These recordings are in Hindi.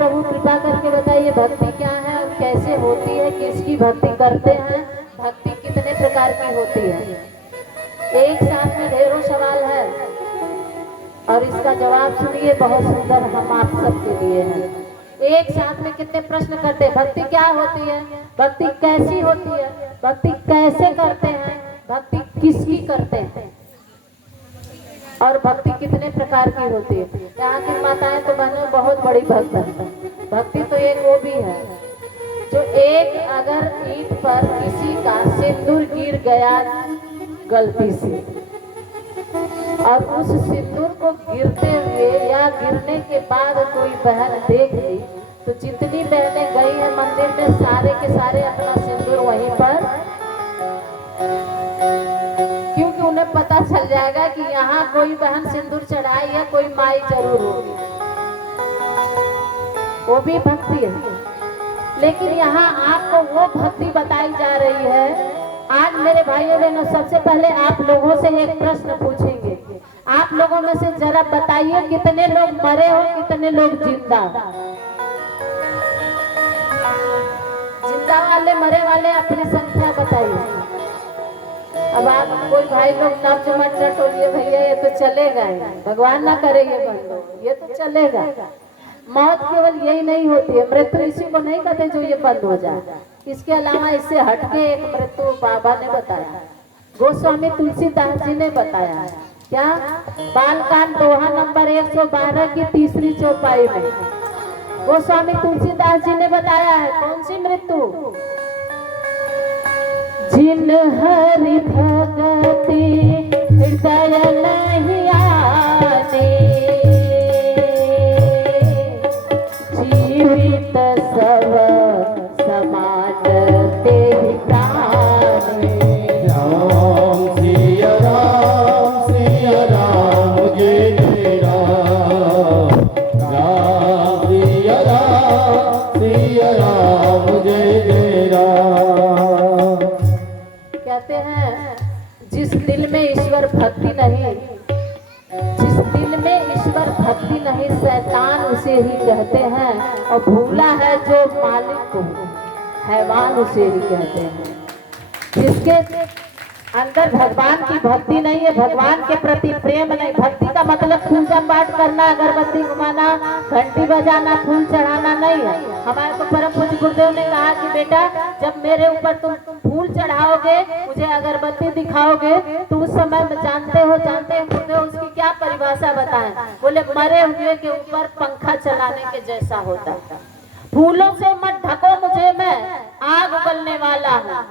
प्रभु कृपा करके बताइए भक्ति क्या है और कैसे होती है, किसकी भक्ति करते हैं, भक्ति कितने प्रकार की होती है। एक साथ में ढेरों सवाल है और इसका जवाब सुनिए, बहुत सुंदर हम आप सबके लिए है। एक साथ में कितने प्रश्न करते हैं, भक्ति क्या होती है, भक्ति कैसी होती है, भक्ति कैसे करते हैं, भक्ति किसकी करते हैं और भक्ति कितने प्रकार की होती है। यहाँ की माताएं तो बहनों बहुत बड़ी भक्त है। भक्ति तो एक वो भी है जो एक अगर ईंट पर किसी का सिंदूर गिर गया गलती से और उस सिंदूर को गिरते हुए या गिरने के बाद कोई बहन देख ली तो जितनी बहनें गई हैं मंदिर में सारे के सारे अपना सिंदूर वहीं पर, क्योंकि उन्हें पता चल जाएगा कि यहाँ कोई बहन सिंदूर चढ़ाई है, कोई माई जरूर होगी, वो भी भक्ति है। लेकिन यहाँ आपको वो भक्ति बताई जा रही है। आज मेरे भाइयों बहनों, सबसे पहले आप लोगों से एक प्रश्न पूछेंगे। आप लोगों में से जरा बताइए कितने लोग मरे हो, कितने लोग जिंदा। जिंदा वाले मरे वाले अपनी संख्या बताइए। अब आप कोई भाई लोग नब्ज मत टोलिए भैया, ये तो चलेगा, भगवान ना करे ये बंद, ये तो चलेगा। मौत केवल यही नहीं होती है, मृत्यु इसी को नहीं कहते जो ये बंद हो जाए। इसके अलावा इससे हटके एक मृत्यु बाबा ने बताया, गोस्वामी तुलसीदास जी ने बताया है। क्या? बालकांड दोहा नंबर 112 की तीसरी चौपाई में गोस्वामी तुलसीदास जी ने बताया है। कौन सी मृत्यु? जिन हरि भगति हृदय नहीं आने, जीवित सब समाज ते प्राणे। राम सिया राम सिया राम जय जय राम, राम सिया राम जय जय राम। कहते हैं जिस दिल में ईश्वर भक्ति नहीं, जिस दिल में ईश्वर भक्ति नहीं, शैतान उसे ही कहते हैं, और भूला है जो मालिक को, हैवान उसे ही कहते हैं। जिसके अंदर भगवान की भक्ति नहीं है, भगवान के प्रति प्रेम नहीं। भक्ति का मतलब पूजा पाठ करना, अगरबत्ती घुमाना, घंटी बजाना, फूल चढ़ाना नहीं है। हमारे तो परम पूज्य गुरुदेव ने कहा कि बेटा जब मेरे ऊपर तुम फूल चढ़ाओगे, मुझे अगरबत्ती दिखाओगे, तो उस समय जानते हो गुरुदेव उसकी क्या परिभाषा बताएं? बोले मरे हुए के ऊपर पंखा चलाने के जैसा होता है। फूलों से मत ढको मुझे, मैं आग उगलने वाला हूँ,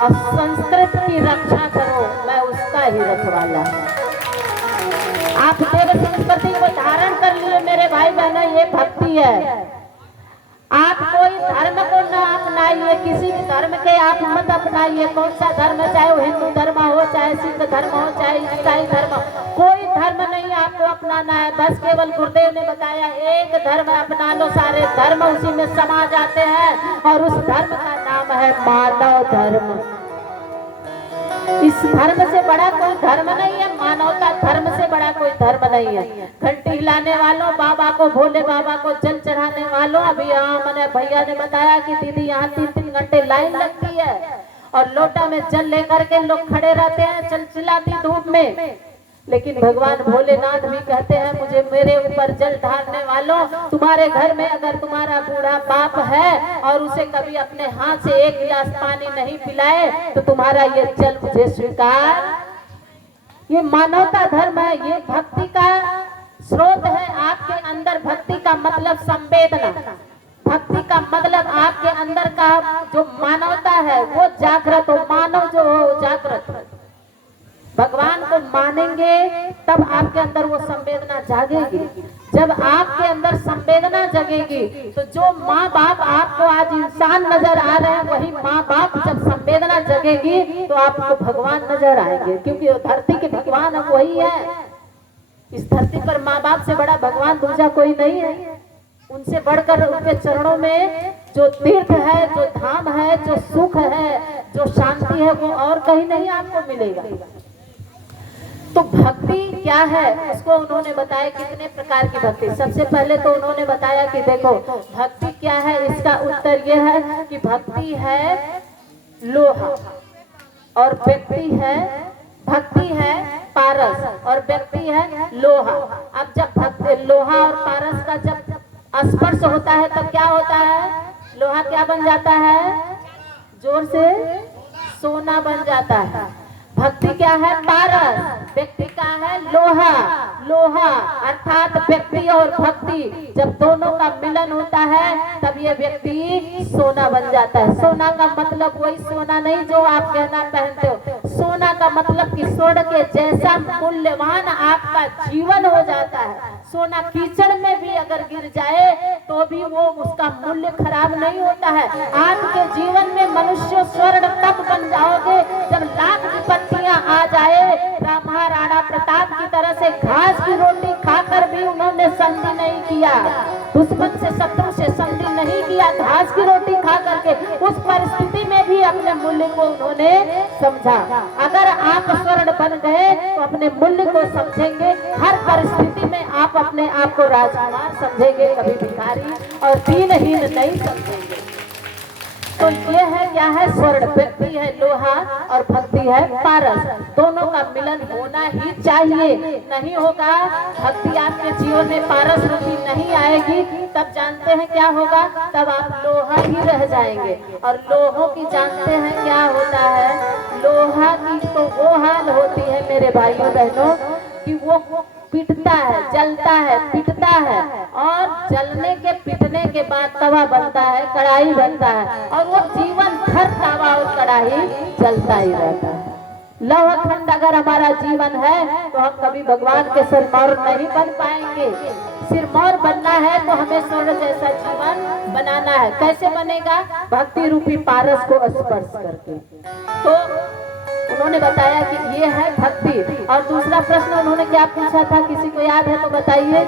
और संस्कृत की रक्षा करो, मैं उसका ही रखवाला हूँ। आप देव संस्कृति को धारण कर लिए मेरे भाई बहनों, ये भक्ति है। आप कोई धर्म को न अपनाइए, किसी भी धर्म के आप मत अपनाइए। कौन सा धर्म, चाहे वो हिंदू धर्म हो, चाहे सिख धर्म हो, चाहे ईसाई धर्म, कोई धर्म नहीं आपको अपनाना है। बस केवल गुरुदेव ने बताया एक धर्म अपना लो, सारे धर्म उसी में समा जाते हैं, और उस धर्म का नाम है मानव धर्म। इस धर्म से बड़ा कोई धर्म नहीं है, मानवता धर्म से बड़ा कोई धर्म नहीं है। घंटी हिलाने वालों, बाबा को, भोले बाबा को जल चढ़ाने वालों, अभी यहाँ मैंने भैया ने बताया कि दीदी यहाँ 3-3 घंटे लाइन लगती है और लोटा में जल लेकर के लोग खड़े रहते हैं चिलचिलाती धूप में। लेकिन भगवान भोलेनाथ भी कहते हैं मुझे, मेरे ऊपर जल ढालने वालों, तुम्हारे घर में अगर तुम्हारा बूढ़ा बाप है और उसे कभी अपने हाथ से एक गिलास पानी नहीं पिलाए तो तुम्हारा ये जल मुझे स्वीकार। ये मानवता धर्म है, ये भक्ति का स्रोत है। आपके अंदर भक्ति का मतलब संवेदना, भक्ति का मतलब आपके अंदर का जो मानवता है वो जागृत हो, मानव जो हो जागृत हो। भगवान को मानेंगे तब आपके अंदर वो संवेदना जागेगी। जब आपके अंदर संवेदना जगेगी तो जो माँ बाप आपको आज इंसान नजर आ रहे हैं, वही माँ बाप जब संवेदना जगेगी तो आपको भगवान नजर आएंगे, क्योंकि धरती के भगवान अब वही है। इस धरती पर माँ बाप से बड़ा भगवान दूसरा कोई नहीं है। उनसे बढ़कर उनके चरणों में जो तीर्थ है, जो धाम है, जो सुख है, जो शांति है, वो और कहीं नहीं आपको मिलेगा। तो भक्ति क्या है उसको उन्होंने बताया कितने प्रकार की भक्ति। सबसे पहले तो उन्होंने बताया कि देखो भक्ति क्या है, इसका उत्तर यह है कि भक्ति है लोहा और व्यक्ति है, भक्ति है पारस और व्यक्ति है लोहा। अब जब भक्ति लोहा और पारस का जब स्पर्श होता है तब क्या होता है, लोहा क्या बन जाता है, जोर से, सोना बन जाता है। भक्ति क्या है, पारस, व्यक्ति का है लोहा। लोहा अर्थात व्यक्ति और भक्ति जब दोनों का मिलन होता है तब ये व्यक्ति सोना बन जाता है। सोना का मतलब वही सोना नहीं जो आप गहना पहनते हो, सोना का मतलब कि स्वर्ण के जैसा मूल्यवान आपका जीवन हो जाता है। सोना कीचड़ में भी अगर गिर जाए तो भी वो उसका मूल्य खराब नहीं होता है। आपके जीवन में मनुष्य स्वर्ण तब बन जाओगे जब लाख विपत्तियां आ जाए। महाराणा प्रताप की तरह से घास की रोटी खाकर भी उन्होंने संधि नहीं किया, दुश्मन से शत्रु से संधि नहीं किया, घास की रोटी खा करके उस परिस्थिति में भी अपने मूल्य को उन्होंने समझा। अगर आप स्वर्ण बन गए तो अपने मूल्य को समझेंगे, हर परिस्थिति में आप अपने आप को राजकुमार समझेंगे, कभी भिखारी और दीनहीन नहीं समझेंगे। तो ये है क्या है, स्वर्ण व्यक्ति है लोहा और भक्ति है पारस। दोनों का मिलन होना ही चाहिए, नहीं होगा भक्ति आपके जीवन में पारस रूपी नहीं आएगी तब जानते हैं क्या होगा, तब आप लोहा ही रह जाएंगे। और लोहों की जानते हैं क्या होता है, लोहा की तो वो हाल होती है मेरे भाइयों बहनों कि वो पिटता है, जलता है, पिटता है और जलने के पिटने के बाद तवा बनता है, कढ़ाई बनता है और वो जीवन भर तवा और कढ़ाई जलता ही रहता है। लौह खंड अगर हमारा जीवन है तो हम कभी भगवान के सिरमौर नहीं बन पाएंगे। सिरमौर बनना है तो हमें स्वर्ण जैसा जीवन बनाना है। कैसे बनेगा, भक्ति रूपी पारस को स्पर्श करके। तो उन्होंने बताया कि ये है भक्ति। और दूसरा प्रश्न उन्होंने क्या पूछा था, किसी को याद है तो बताइए।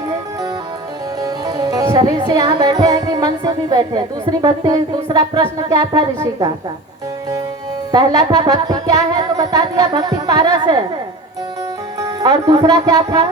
शरीर से यहाँ बैठे हैं कि मन से भी बैठे हैं, दूसरी भक्ति, दूसरा प्रश्न क्या था ऋषि का, पहला था भक्ति क्या है तो बता दिया भक्ति पारस है, और दूसरा क्या था,